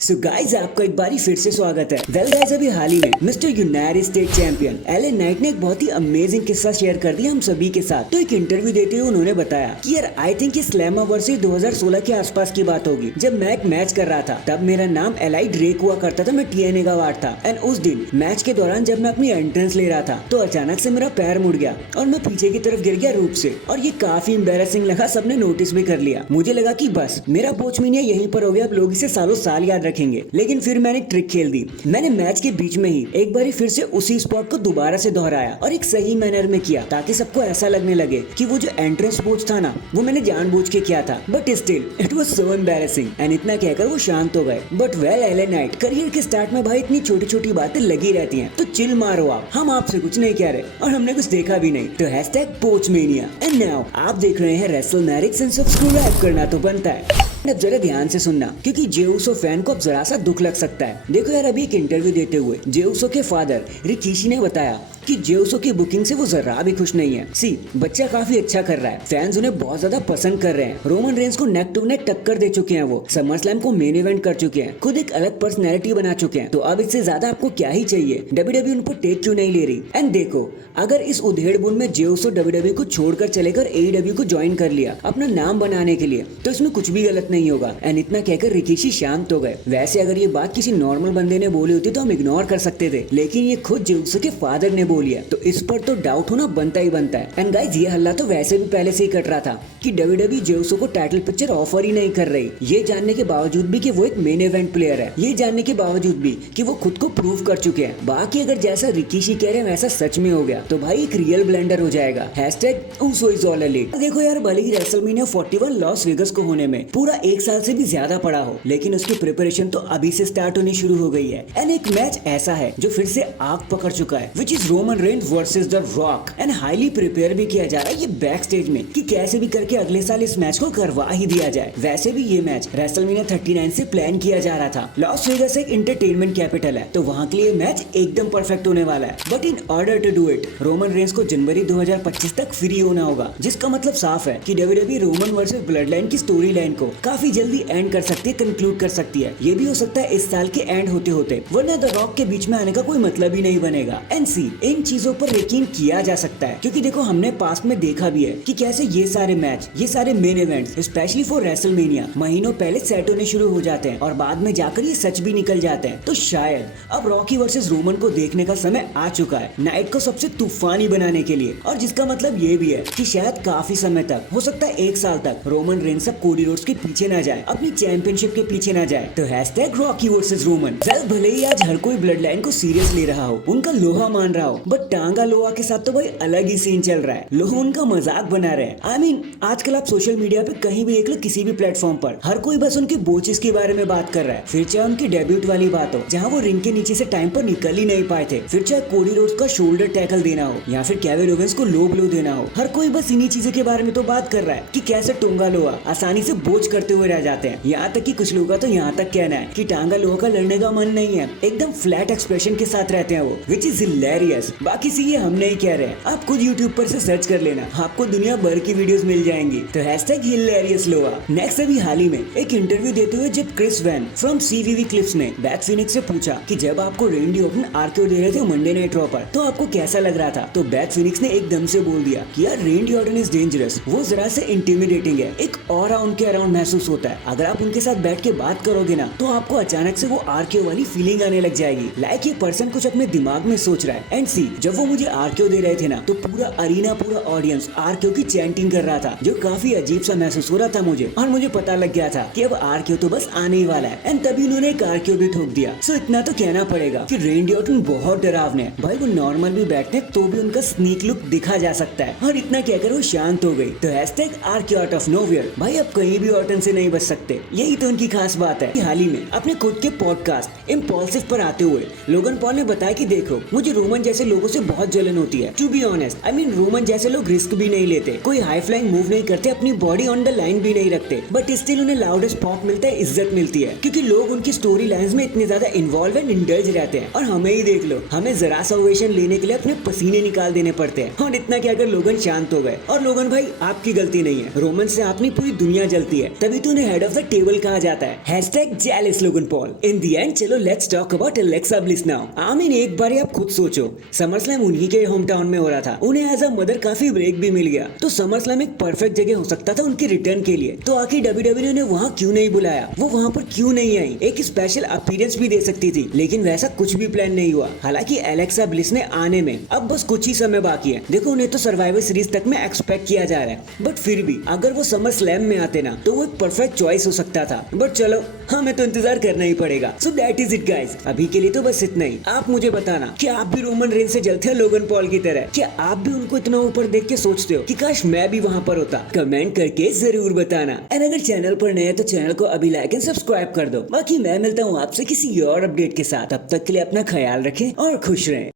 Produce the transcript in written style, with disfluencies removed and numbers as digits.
So guys आपका एक बारी फिर से स्वागत है। वेल गाइज अभी हाल ही में mister United state champion LA Knight ने एक बहुत ही अमेजिंग किस्सा शेयर कर दिया हम सभी के साथ। तो एक इंटरव्यू देते हुए उन्होंने बताया कि यार आई थिंक ये स्लैमवर्सिटी 2016 के आसपास की बात होगी, जब मैं एक मैच कर रहा था। तब मेरा नाम एलाई ड्रेक हुआ करता था, मैं TNA का वार्ड था। एंड उस दिन मैच के दौरान जब मैं अपनी एंट्रेंस ले रहा था तो अचानक से मेरा पैर मुड़ गया और मैं पीछे की तरफ गिर गया रूप से। और ये काफी एम्बैरेसिंग लगा, सबने नोटिस भी कर लिया। मुझे लगा कि बस मेरा पोचमीनिया यहीं पर हो गया, अब लोग इसे सालों साल याद रखेंगे। लेकिन फिर मैंने एक ट्रिक खेल दी। मैंने मैच के बीच में ही एक बार फिर से उसी स्पॉट को दोबारा से दोहराया और एक सही मैनर में किया, ताकि सबको ऐसा लगने लगे कि वो जो एंट्रेंस पोच था ना, वो मैंने जानबूझ के किया था। But still it was so embarrassing. And इतना कहकर वो शांत हो गए। But well LA Knight, career के स्टार्ट में भाई इतनी छोटी छोटी बातें लगी रहती हैं, तो चिल मारो आप, हम आपसे कुछ नहीं कह रहे और हमने कुछ देखा भी नहीं। तो #पोचमेनिया। एंड नाउ आप देख रहे हैं रेसलमैनिक्स एंड सब्सक्राइब करना तो बनता है। अब जरा ध्यान से सुनना, क्योंकि जे उसो फैन को अब जरा सा दुख लग सकता है। देखो यार, अभी एक इंटरव्यू देते हुए जे उसो के फादर रिकीशी ने बताया कि जे उसो की बुकिंग से वो जरा भी खुश नहीं है। सी, बच्चा काफी अच्छा कर रहा है, फैंस उन्हें बहुत ज्यादा पसंद कर रहे हैं। रोमन रेंस को नेक टू नेक टक्कर दे चुके हैं, वो समर स्लैम को मेन इवेंट कर चुके हैं, खुद एक अलग पर्सनैलिटी बना चुके हैं। तो अब इससे ज्यादा आपको क्या ही चाहिए? WWE उन पर टेक क्यों नहीं ले रही? एंड देखो, अगर इस उधेड़ बुन में जे उसो WWE को छोड़कर चलेकर AEW को ज्वाइन कर लिया अपना नाम बनाने के लिए, तो इसमें कुछ भी गलत नहीं होगा। एंड इतना कहकर रिकीशी शांत हो गए। वैसे अगर ये बात किसी नॉर्मल बंदे ने बोली होती तो हम इग्नोर कर सकते थे, लेकिन ये खुद जे उसो के फादर ने बोली है, तो इस पर तो डाउट होना बनता ही बनता है। एंड गाइस, ये हल्ला तो वैसे भी पहले से ही कट रहा था कि WWE जे उसो को टाइटल पिक्चर ऑफर ही नहीं कर रही, ये जानने के बावजूद भी कि वो एक मेन इवेंट प्लेयर है, ये जानने के बावजूद भी कि वो खुद को प्रूव कर चुके हैं। बाकी अगर जैसा रिकीशी कह रहे हैं वैसा सच में हो गया तो भाई एक रियल ब्लेंडर हो जाएगा। #USO is all elite। देखो यार, भले ही रेसलमेनिया 41 लॉस वेगस को होने में पूरा एक साल से भी ज्यादा पड़ा हो, लेकिन उसकी प्रिपरेशन तो अभी से स्टार्ट होनी शुरू हो गई है। एंड एक मैच ऐसा है जो फिर से आग पकड़ चुका है, which is Roman Reigns versus the rock. And highly prepare भी किया जा रहा है ये बैक स्टेज में कि कैसे भी करके अगले साल इस मैच को करवा ही दिया जाए। वैसे भी ये मैच रेसलमेनिया 39 से प्लान किया जा रहा था। लॉस वेगस एक इंटरटेनमेंट कैपिटल है, तो वहाँ के लिए मैच एकदम परफेक्ट होने वाला है। But in order to do it, Roman Reigns को जनवरी 2025 तक फ्री होना होगा, जिसका मतलब साफ है कि WWE Roman versus blood line की स्टोरी लाइन को काफी जल्दी एंड कर सकती है, कंक्लूड कर सकती है। ये भी हो सकता है इस साल के एंड होते होते, वरना द रॉक के बीच में आने का कोई मतलब ही नहीं बनेगा। एनसी इन चीजों पर यकीन किया जा सकता है, क्योंकि देखो हमने पास्ट में देखा भी है कि कैसे ये सारे मैच, ये सारे main events specially for WrestleMania महीनों पहले सेट होने शुरू हो जाते हैं और बाद में जाकर ये सच भी निकल जाते हैं। तो शायद अब रॉकी वर्सेस रोमन को देखने का समय आ चुका है नाइट को सबसे तूफानी बनाने के लिए, और जिसका मतलब ये भी है कि शायद काफी समय तक, हो सकता है 1 साल तक, रोमन रेंस अब कोडी रोड्स के पीछे ना जाए, अपनी चैंपियनशिप के पीछे ना जाए। तो #रॉकी वर्सेस रोमन। भले ही आज हर कोई ब्लड लाइन को सीरियस ले रहा हो, उनका लोहा मान रहा हो, बट टांगा लोहा के साथ तो भाई अलग ही सीन चल रहा है। लोग उनका मजाक बना रहे हैं। आई मीन आजकल आप सोशल मीडिया पे कहीं भी देख लो, किसी भी प्लेटफॉर्म पर हर कोई बस उनकी बोचेस के बारे में बात कर रहा है। फिर चाहे उनकी डेब्यूट वाली बात हो जहाँ वो रिंग के नीचे से टाइम पर निकल ही नहीं पाए थे, फिर चाहे कोडी रोड्स का शोल्डर टैकल देना हो या फिर केविन ओवेंस को लो ब्लो देना हो, हर कोई बस इन्हीं चीजों के बारे में तो बात कर रहा है कि कैसे टोंगा लोहा आसानी से बोझ करते हुए रह जाते हैं। यहाँ तक कि कुछ लोगों का तो यहाँ तक कहना है कि टांगा लोहा का लड़ने का मन नहीं है, एकदम फ्लैट एक्सप्रेशन के साथ रहते हैं वो, विच इज हिलेरियस। बाकी से ये हम नहीं कह रहे हैं, आप खुद यूट्यूब पर से सर्च कर लेना, आपको दुनिया भर की वीडियोस मिल जाएंगी। तो #हिलेरियस लोहा। नेक्स्ट, अभी हाल ही में एक इंटरव्यू देते हुए जब Chris Van from CVV clips ने बैथ फिनिक्स से पूछा कि जब आपको रेंडी ओर्टन RKO दे रहे थे मंडे नाइट रॉ पर, तो आपको कैसा लग रहा था, तो बैथ फिनिक्स ने एकदम से बोल दिया कि यार रेंडी ओर्टन इज डेंजरस, वो जरा से इंटिमिडेटिंग है, एक ऑरा उनके अराउंड महसूस होता है। अगर आप उनके साथ बैठ के बात करोगे ना, तो आपको अचानक से वो RKO वाली फीलिंग आने लग जाएगी, लाइक ये पर्सन कुछ अपने दिमाग में सोच रहा है। एंड सी, जब वो मुझे RKO दे रहे थे ना, तो पूरा अरीना, पूरा ऑडियंस RKO की चैंटिंग कर रहा था, जो काफी अजीब सा महसूस हो रहा था मुझे, और मुझे पता लग गया था कि अब RKO तो बस आने ही वाला है। एंड तभी उन्होंने एक RKO भी ठोक दिया। सो इतना तो कहना पड़ेगा कि रेंडी ऑर्टन बहुत डरावने हैं भाई, वो नॉर्मल भी बैठते तो भी उनका स्नीक लुक दिखा जा सकता है, और इतना कहकर वो शांत हो गई। तो #RKO आउट ऑफ नोवेयर। भाई अब कहीं भी ऑर्टन से नहीं बच सकते, यही तो उनकी खास बात है। हाल ही में अपने खुद के पॉडकास्ट इम्पल्सिव पर आते हुए लोगन पॉल ने बताया कि देखो, मुझे रोमन जैसे लोगों से बहुत जलन होती है। To be honest, I mean Roman जैसे लोग रिस्क भी नहीं लेते, कोई हाई फ्लाइंग मूव नहीं करते, अपनी बॉडी ऑन द लाइन भी नहीं रखते, बट स्टिल उन्हें लाउडेस्ट पॉप मिलता है, इज्जत मिलती है, क्योंकि लोग उनकी स्टोरी लाइन्स में इतने ज्यादा इन्वॉल्व एंड इंडल्ज रहते हैं। और हमें ही देख लो, हमें जरा सा ओवेशन लेने के लिए अपने पसीने निकाल देने पड़ते हैं। और इतना कि अगर लोगन शांत हो गए, और लोगन भाई आपकी गलती नहीं है, रोमन से अपनी पूरी दुनिया जलती है, तभी तो उन्हें हेड ऑफ द टेबल कहा जाता है। #jealous Logan Paul. In the end चलो let's talk about Alexa Bliss now. I mean एक बार आप खुद सोचो, समरस्लैम उन्हीं के होम टाउन में हो रहा था, उन्हें एज अ मदर काफी ब्रेक भी मिल गया, तो समरस्लैम एक परफेक्ट जगह हो सकता था उनके रिटर्न के लिए। तो आखिर WWE ने वहाँ क्यों नहीं बुलाया, वो वहाँ पर क्यों नहीं आई, एक स्पेशल अपीयरेंस भी दे सकती थी, लेकिन वैसा कुछ भी प्लान नहीं हुआ। हालांकि एलेक्सा ब्लिस ने आने में अब बस कुछ ही समय बाकी है। देखो उन्हें तो सर्वाइवर सीरीज तक में एक्सपेक्ट किया जा रहा है, बट फिर भी अगर वो समर स्लैम में आते ना, तो वो एक परफेक्ट चॉइस हो सकता था। बट चलो, हमें तो इंतजार करना ही पड़ेगा। So that is it guys, अभी के लिए तो बस इतना ही। आप मुझे बताना कि आप भी रोमन रेंज से जलते हो लोगन पॉल की तरह, क्या आप भी उनको इतना ऊपर देख के सोचते हो कि काश मैं भी वहाँ पर होता? कमेंट करके जरूर बताना। एंड अगर चैनल पर नए तो चैनल को अभी लाइक एंड सब्सक्राइब कर दो। बाकी मैं मिलता हूँ आपसे किसी और अपडेट के साथ, तब तक के लिए अपना ख्याल रखें और खुश रहें।